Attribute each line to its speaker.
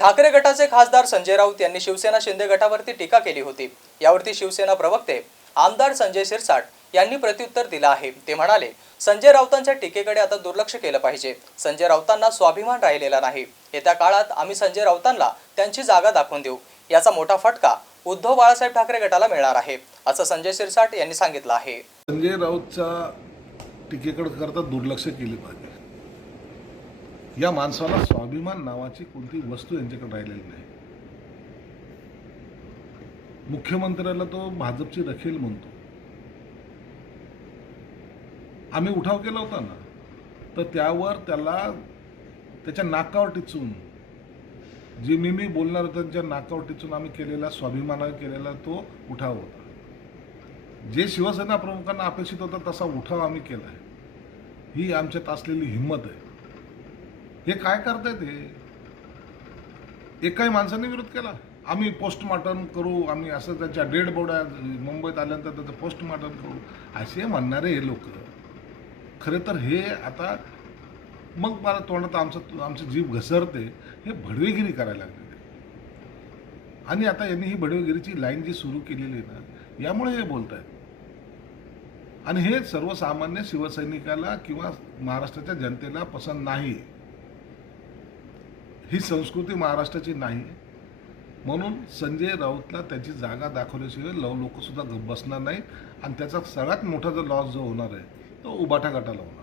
Speaker 1: ठाकरे गटाचे खासदार संजय राऊत यांनी शिवसेना शिंदे गटावरती टीका केली होती. यावरती शिवसेना प्रवक्ते आमदार संजय शिरसाट यांनी प्रत्युत्तर दिलं आहे. ते म्हणाले संजय राऊतांच्या टीकेकडे आता दुर्लक्ष केलं पाहिजे. संजय राऊतांना स्वाभिमान राहिलेला नाही. येत्या काळात आम्ही संजय राऊतांना त्यांची जागा दाखवून देऊ. याचा मोठा फटका उद्धव बाळासाहेब ठाकरे गटाला मिळणार आहे असं संजय शिरसाट यांनी सांगितलं आहे.
Speaker 2: संजय राऊतच्या टीकेकडे करता दुर्लक्ष केले पाहिजे. या माणसाला स्वाभिमान नावाची कोणती वस्तू यांच्याकडे राहिलेली नाही. मुख्यमंत्र्याला तो भाजपची रखेल म्हणतो. आम्ही उठाव केला होता ना तर त्यावर त्याला त्याच्या नाकावर टिचून जे मी मी बोलणार होतं त्यांच्या नाकावर टिचून आम्ही केलेला स्वाभिमानाने केलेला तो उठाव होता. जे शिवसेना प्रमुखांना अपेक्षित होता तसा उठाव आम्ही केला आहे ही आमच्यात असलेली हिंमत आहे. हे काय करतायत हे एकाही माणसाने विरोध केला. आम्ही पोस्टमार्टम करू आम्ही असं त्याच्या डेड बॉड्या मुंबईत आल्यानंतर त्याचं पोस्टमार्टम करू. असे म्हणणारे हे लोक. खरे तर हे आता मग मला तोंडात आमचं आमची जीभ घसरते हे भडवेगिरी करायला लागले. आणि आता यांनी ही भडवेगिरीची लाईन जी सुरू केलेली आहे ना यामुळे हे बोलत आहेत आणि हे सर्वसामान्य शिवसैनिकाला किंवा महाराष्ट्राच्या जनतेला पसंत नाही. ही संस्कृती महाराष्ट्राची नाही. म्हणून संजय राऊतला त्याची जागा दाखवल्याशिवाय लव लोकसुद्धा बसणार नाही. आणि त्याचा सगळ्यात मोठा जो लॉस जो होणार आहे तो उबाटा गटाला होणार